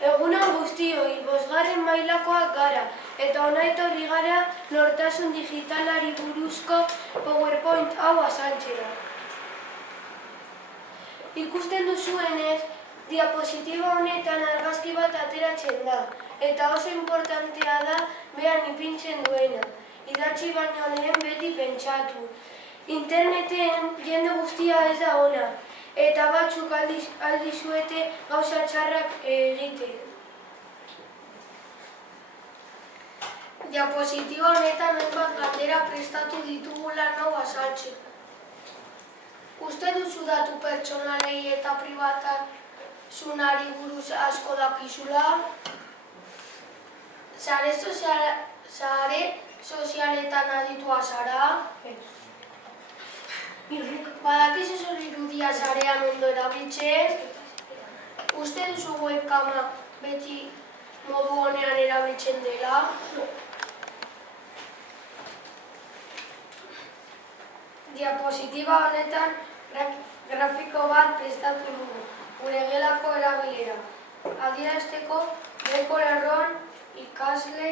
Egunon guztioi, 5. mailakoak gara, eta hona etorri gara nortasun digitalari buruzko PowerPoint hau azaltzera. Ikusten duzuenez, diapositiba honetan argazki bat ateratzen da, eta oso importantea da behan ipintzen duena. Idatzi baino lehen beti pentsatu. Interneten jende guztia ez da ona, eta batzuk aldizuete gauza txarrak egiten. Diapositiba honetan hainbat galdera prestatu ditugula hau azaltzeko. Uste duzu datu pertsonalei eta pribatasunari buruz asko dakizula? Sare sozialetan aditua zara? Badakizu zure irudia sarean ondo erabiltzen? Uste duzu webkama beti modu honean erabiltzen dela? Diapositiba honetan grafiko bat prestatu dugu, gure gelako erabilera. Adierazteko beko lerroan ikasle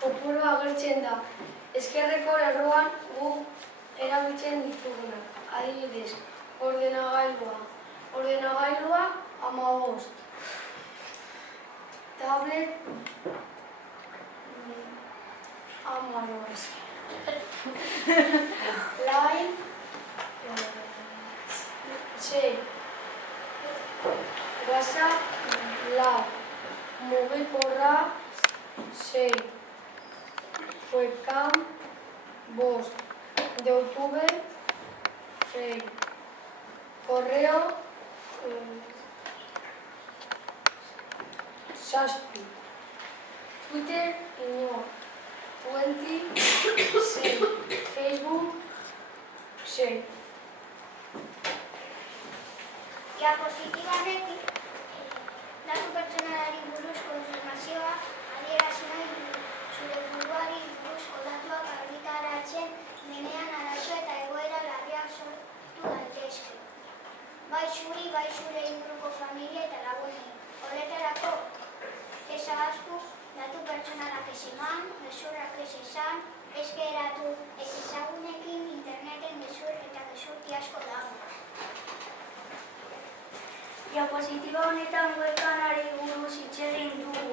kopuru agertzen da. Ezkerreko lerroan guk erabiltzen ditugunak. Adibidez, ordenagailua 15. Tablet 10. Line 6. WhatsApp 4. Mugikorra 6. Webcam 5. YouTube 6. Correo 7. Twitter 26. Facebook 6. Diapositibanek datu pertsonalari buruzko informazioa adierazi nahi du. Zure buruari buruzko datuak argitaratzen denean arazo eta egoera larriak sortu daitezke. Bai zuri, bai zure inguruko familia eta lagunei. Horretarako, ez ahaztu datu pertsonalak ez eman, gezurrak ez esan, ez geratu ez ezagunekin interneten gezur eta gezurti asko dago. Diapositiba honetan webkamari buruz hitz egin dugu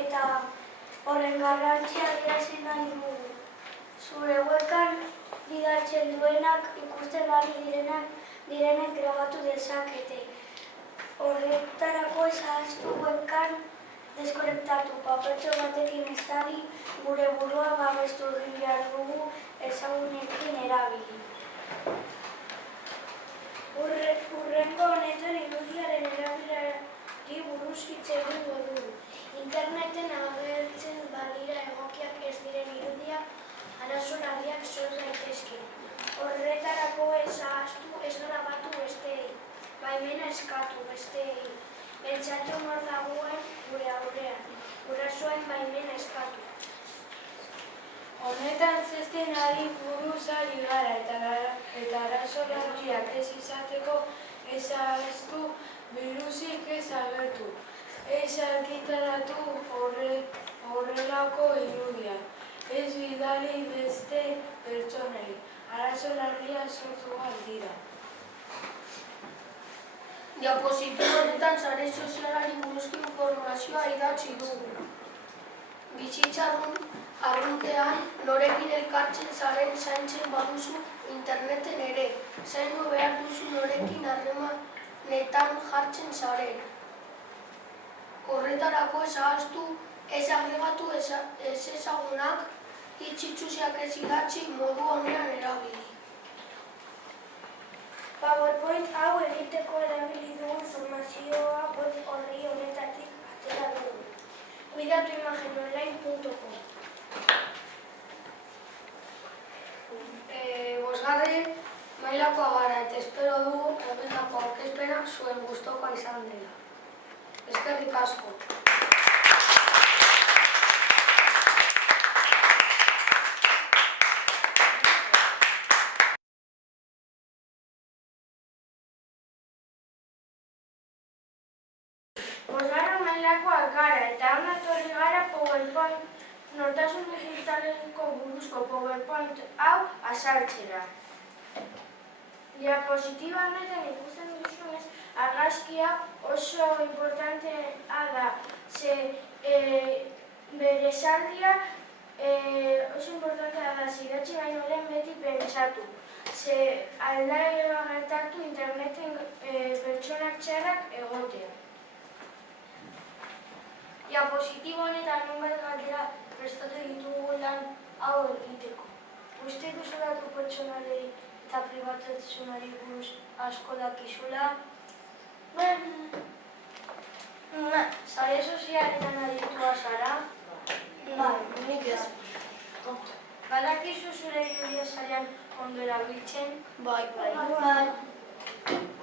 eta horren garrantzia adierazi nahi dugu. Zure webkam bidaltzen duenak ikusten ari direnek grabatu dezakete. Horretarako ez ahaztu webkam deskonektatu, papertxo batekin estali, gure burua babestu egin behar dugu ezagunekin erabili. Hurrengo honetan irudiaren erabilerari buruz hitz egingo dugu. Interneten agertzen badira egokiak ez diren irudiak, arazo larriak sor daitezke. Horretarako ez ahaztu, ez grabatu besteei, baimena eskatu besteei. Pentsatu nor dagoen gure aurrean, gurasoen baimena eskatu. Honetan zezenari buruz ari gara eta arazo larriak ez izateko ez ahaztu, birusik ez agertu, ez argitaratu horrelako irudiak, ez bidali beste pertsonei, arazo larriak sortu behar dira. Diapositiba honetan sare sozialari buruzko informazioa idatzi dugu. Bizitzarun arruntean norekin elkartzen zaren zaintzen baduzu interneten ere. Zaindu behar duzu norekin harremanetan jartzen zaren. Horretarako ez ahaztu, ez agregatu ez ezagunak, hitz itsusiak ez idatzi modu honean erabili. PowerPoint hau egiteko erabili dugun informazioa web orri honetatik atera dugu. cuidatuimagenonline.com 5. mailakoa gara eta espero dugu egindako aurkezpena zuen gustukoa izan dela. Eskerrik asko. PowerPoint, nortasun digitaleko buruzko PowerPoint hau azaltzera. Diapositiba honetan ikusten duzunez, argazkia oso importantea da, ze bere esaldia oso importantea da, idatzi baino lehen beti pentsatu. Ze aldaera gertatu interneten pertsonak txarrak egotea. Diapositiba honetan nonbait galdera prestatu ditugu lan hau egiteko. Uste duzu datu pertsonalei eta pribatasunari buruz asko dakizula? Sare sozialetan aditua zara? Bai, nik ez. Badakizu zure irudia sarean ondo erabiltzen? Bai.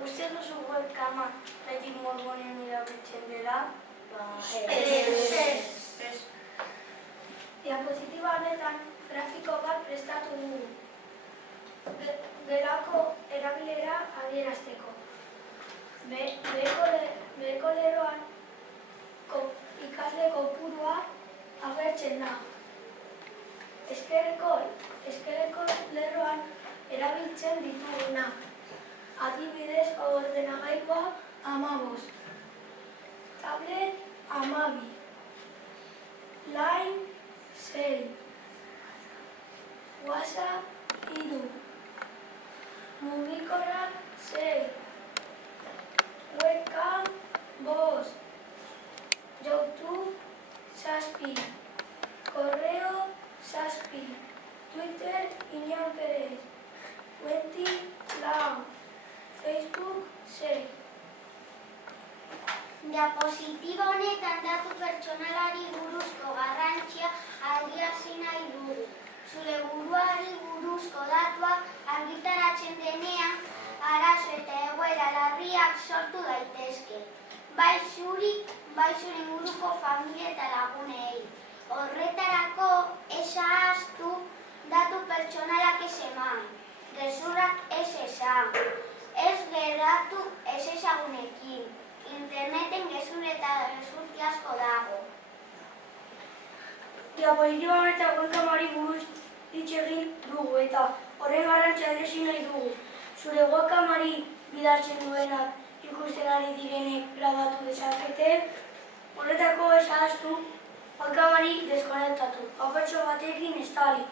Uste duzu webkama beti modu honean erabiltzen dela? Ez. Diapositiba honetan grafiko bat prestatu dugu. Gelako erabilera adierazteko. Beheko lerroan ikasle kopurua agertzen da. Ezkerreko lerroan erabiltzen dituguna. Adibidez, ordenagailua 15. Tablet 12. Line 6. WhatsApp 3. Mugikorra 6. Webcam 5. YouTube 7. Correo 7. Twitter inon perez. 20 lau. Facebook 6. Diapositiba honetan datu pertsonalari buruzko garrantzia adierazi nahi dugu. Zure buruari buruzko datuak argitaratzen denean, arazo eta egoera larriak sortu daitezke. Bai zuri inguruko familia eta lagunei. Horretarako ez ahaztu datu pertsonalak ez eman, gezurrak ez esan, ez geratu ez ezagunekin. Interneten gezur eta gezurti asko dago. Diapositiba honetan webkamari buruz hitz egin dugu eta horren garrantzia adierazi nahi dugu. Zure webkamari bidaltzen duenak ikusten ari direnek grabatu dezakete. Horretako ez ahaztu webkamari deskonektatu. Papertxo batekin estali.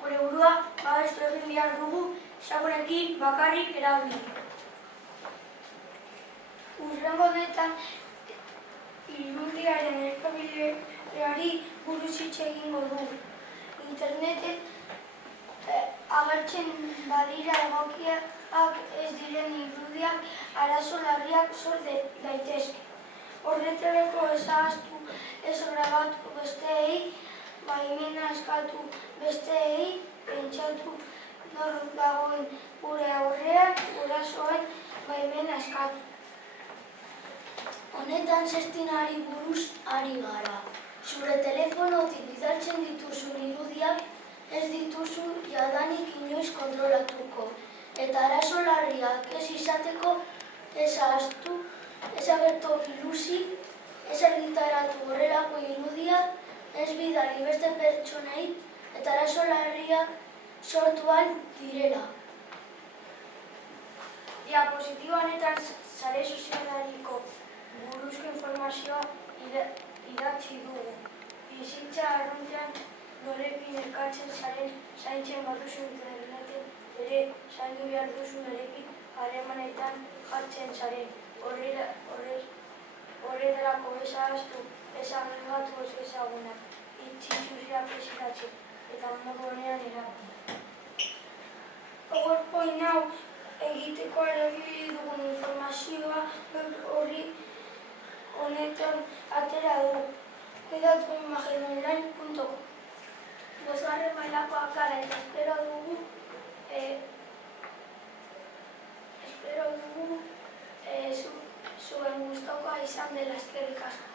Gure burua babestu egin behar dugu ezagunekin bakarrik erabili. Hurrengo honetan irudiaren erabilerari buruz hitz egingo dugu. Interneten agertzen badira egokiak ez diren irudiak arazo larriak sor daitezke. Horretarako ez ahaztu ez grabatu besteei, baimena eskatu besteei, pentsatu nor dagoen gure aurrean, gurasoen baimena eskatu. Honetan sextingari buruz ari gara. Zure telefonotik bidaltzen dituzun irudiak ez dituzu jadanik inoiz kontrolatuko. Eta arazo larriak ez izateko ez ahaztu, ez agertu biluzik, ez argitaratu horrelako irudiak, ez bidali beste pertsonei eta arazo larriak sortu ahal direla. Diapositiba honetan sare sozialariko buruzko informazioa idatzi dugu. Bizitza arruntean norekin elkartzen zaren zaintzen baduzu interneten ere zaindu behar duzu norekin harremanetan jartzen zaren. Horretarako ez ahaztu, ez agregatu ez ezagunak, itxitzuziak ez idatzen eta modu honean erabili. PowerPoint hau egiteko erabili dugun informazioa horri honetan atera dugu. Cuidatu imagenonline.com. Bosgarren mailakoak gara eta espero dugu zuen gustokoa izan dela, eskerrik asko.